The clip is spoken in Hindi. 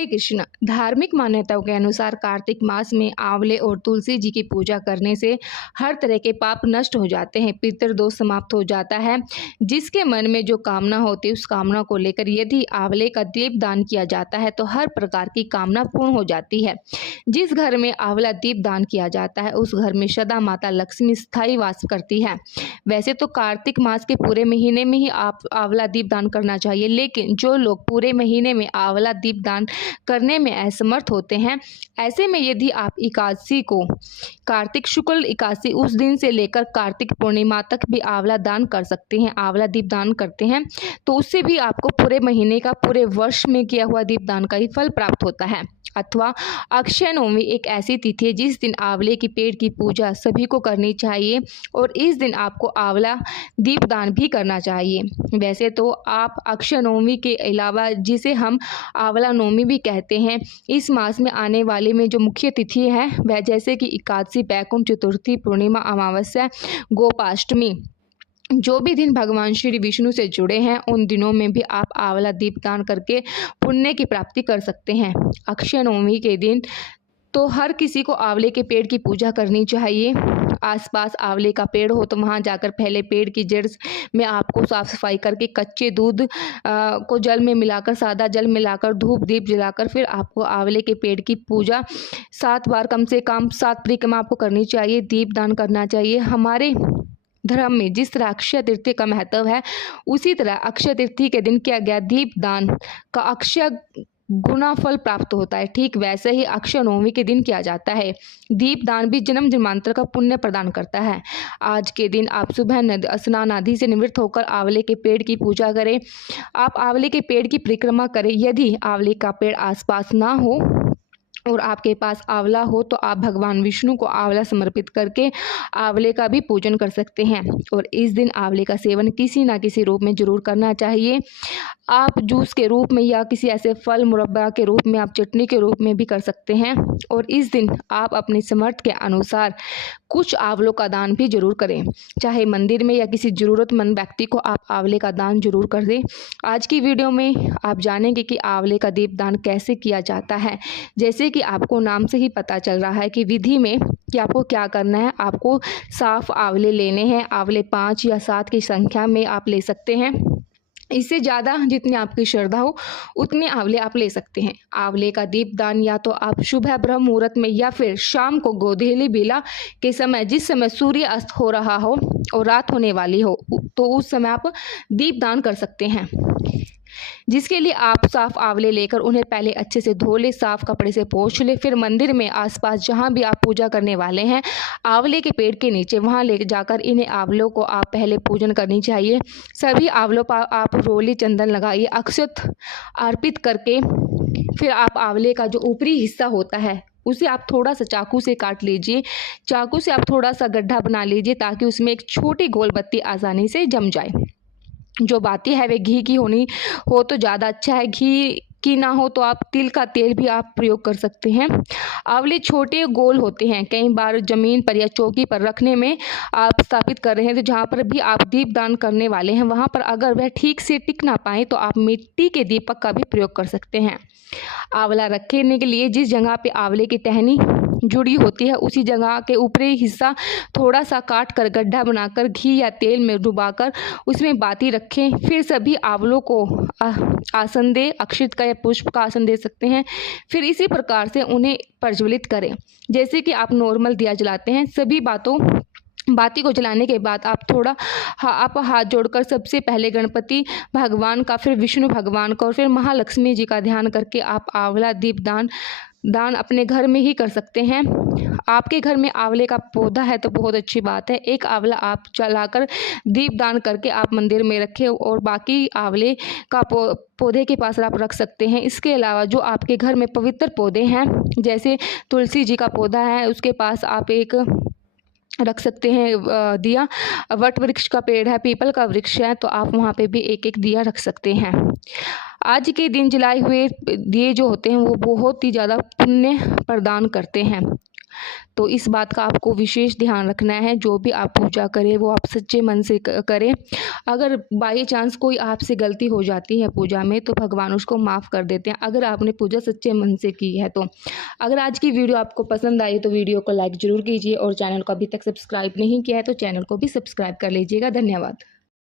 हरे कृष्ण। धार्मिक मान्यताओं के अनुसार कार्तिक मास में आंवले और तुलसी जी की पूजा करने से हर तरह के पाप नष्ट हो जाते हैं, पितृदोष समाप्त हो जाता है। जिसके मन में जो कामना होती है उस कामना को लेकर यदि आंवले का दीप दान किया जाता है तो हर प्रकार की कामना पूर्ण हो जाती है। जिस घर में आंवला दीप दान किया जाता है उस घर में सदा माता लक्ष्मी स्थायी वास करती है। वैसे तो कार्तिक मास के पूरे महीने में ही आप आंवला दीप दान करना चाहिए, लेकिन जो लोग पूरे महीने में आंवला दीप दान करने में असमर्थ होते हैं, ऐसे में यदि आप एकादशी को, कार्तिक शुक्ल एकादशी उस दिन से लेकर कार्तिक पूर्णिमा तक भी आंवला दान कर सकते हैं, आंवला दीप दान करते हैं तो उससे भी आपको पूरे महीने का, पूरे वर्ष में किया हुआ दीप दान का ही फल प्राप्त होता है। अथवा अक्षय नवमी एक ऐसी तिथि है जिस दिन आंवले के पेड़ की पूजा सभी को करनी चाहिए और इस दिन आपको आंवला दीप दान भी करना चाहिए। वैसे तो आप अक्षय नवमी के अलावा, जिसे हम आंवला नवमी भी कहते हैं, इस मास में आने वाले में जो मुख्य तिथि है वह जैसे कि एकादशी, बैकुंठ चतुर्थी, पूर्णिमा, अमावस्या, गोपाष्टमी, जो भी दिन भगवान श्री विष्णु से जुड़े हैं उन दिनों में भी आप आंवला दीप दान करके पुण्य की प्राप्ति कर सकते हैं। अक्षय नवमी के दिन तो हर किसी को आंवले के पेड़ की पूजा करनी चाहिए। आसपास आंवले का पेड़ हो तो वहां जाकर पहले पेड़ की जड़ में आपको साफ सफाई करके कच्चे दूध को जल में मिलाकर, सादा जल मिलाकर, धूप दीप जलाकर फिर आपको आंवले के पेड़ की पूजा 7 बार, कम से कम 7 परिक्रमा आपको करनी चाहिए, दीप दान करना चाहिए। हमारे धर्म में जिस तरह अक्षय तृतीया का महत्व है, उसी तरह अक्षय तृतीया के दिन किया गया दीप दान का अक्षय गुना फल प्राप्त होता है। ठीक वैसे ही अक्षय नवमी के दिन किया जाता है। दीप दान भी जन्म जन्मांतर का पुण्य प्रदान करता है। आज के दिन आप सुबह स्नान आदि से निवृत्त होकर आंवले के पेड़ की पूजा करें। आप आंवले के पेड़ की परिक्रमा करें। यदि आंवले का पेड़ आसपास ना हो और आपके पास आंवला हो तो आप भगवान विष्णु को आंवला समर्पित करके आंवले का भी पूजन कर सकते हैं। और इस दिन आंवले का सेवन किसी ना किसी रूप में जरूर करना चाहिए। आप जूस के रूप में या किसी ऐसे फल मुरब्बा के रूप में, आप चटनी के रूप में भी कर सकते हैं। और इस दिन आप अपनी समर्थ के अनुसार कुछ आंवलों का दान भी जरूर करें, चाहे मंदिर में या किसी ज़रूरतमंद व्यक्ति को आप आंवले का दान जरूर कर दें। आज की वीडियो में आप जानेंगे कि आंवले का दीप दान कैसे किया जाता है। जैसे कि आपको नाम से ही पता चल रहा है कि विधि में कि आपको क्या करना है। आपको साफ आंवले लेने हैं। आंवले 5 या 7 की संख्या में आप ले सकते हैं। इससे ज़्यादा जितनी आपकी श्रद्धा हो उतने आंवले आप ले सकते हैं। आंवले का दीप दान या तो आप सुबह ब्रह्म मुहूर्त में या फिर शाम को गोधूली बेला के समय, जिस समय सूर्य अस्त हो रहा हो और रात होने वाली हो, तो उस समय आप दीप दान कर सकते हैं। जिसके लिए आप साफ आंवले लेकर उन्हें पहले अच्छे से धो ले, साफ कपड़े से पोंछ ले। फिर मंदिर में आसपास जहां भी आप पूजा करने वाले हैं, आंवले के पेड़ के नीचे वहां ले जाकर इन्हें आंवलों को आप पहले पूजन करनी चाहिए। सभी आंवलों पर आप रोली चंदन लगाइए, अक्षत अर्पित करके फिर आप आंवले का जो ऊपरी हिस्सा होता है उसे आप थोड़ा सा चाकू से काट लीजिए। चाकू से आप थोड़ा सा गड्ढा बना लीजिए ताकि उसमें एक छोटी गोल बत्ती आसानी से जम जाए। जो बाती है वे घी की होनी हो तो ज़्यादा अच्छा है। घी की ना हो तो आप तिल का तेल भी आप प्रयोग कर सकते हैं। आंवले छोटे गोल होते हैं। कई बार जमीन पर या चौकी पर रखने में आप स्थापित कर रहे हैं तो जहाँ पर भी आप दीप दान करने वाले हैं वहाँ पर अगर वह ठीक से टिक ना पाए तो आप मिट्टी के दीपक का भी प्रयोग कर सकते हैं। आंवला रखने के लिए जिस जगह पे आंवले की टहनी जुड़ी होती है उसी जगह के ऊपरी हिस्सा थोड़ा सा काट कर गड्ढा बनाकर घी या तेल में डुबाकर उसमें बाती रखें। फिर सभी आंवलों को आसन दे, अक्षत का या पुष्प का आसन दे सकते हैं। फिर इसी प्रकार से उन्हें प्रज्वलित करें जैसे कि आप नॉर्मल दिया जलाते हैं। सभी बाती को जलाने के बाद आप आप हाथ जोड़कर सबसे पहले गणपति भगवान का, फिर विष्णु भगवान का और फिर महालक्ष्मी जी का ध्यान करके आप आंवला दीप दान अपने घर में ही कर सकते हैं। आपके घर में आंवले का पौधा है तो बहुत अच्छी बात है। एक आंवला आप जलाकर दीप दान करके आप मंदिर में रखें और बाकी आंवले का पौधे के पास आप रख सकते हैं। इसके अलावा जो आपके घर में पवित्र पौधे हैं, जैसे तुलसी जी का पौधा है, उसके पास आप एक रख सकते हैं दिया। वट वृक्ष का पेड़ है, पीपल का वृक्ष है, तो आप वहाँ पे भी एक एक दिया रख सकते हैं। आज के दिन जलाए हुए दिए जो होते हैं वो बहुत ही ज़्यादा पुण्य प्रदान करते हैं। तो इस बात का आपको विशेष ध्यान रखना है। जो भी आप पूजा करें वो आप सच्चे मन से करें। अगर बाई चांस कोई आपसे गलती हो जाती है पूजा में तो भगवान उसको माफ़ कर देते हैं, अगर आपने पूजा सच्चे मन से की है तो। अगर आज की वीडियो आपको पसंद आई तो वीडियो को लाइक ज़रूर कीजिए और चैनल को अभी तक सब्सक्राइब नहीं किया है तो चैनल को भी सब्सक्राइब कर लीजिएगा। धन्यवाद।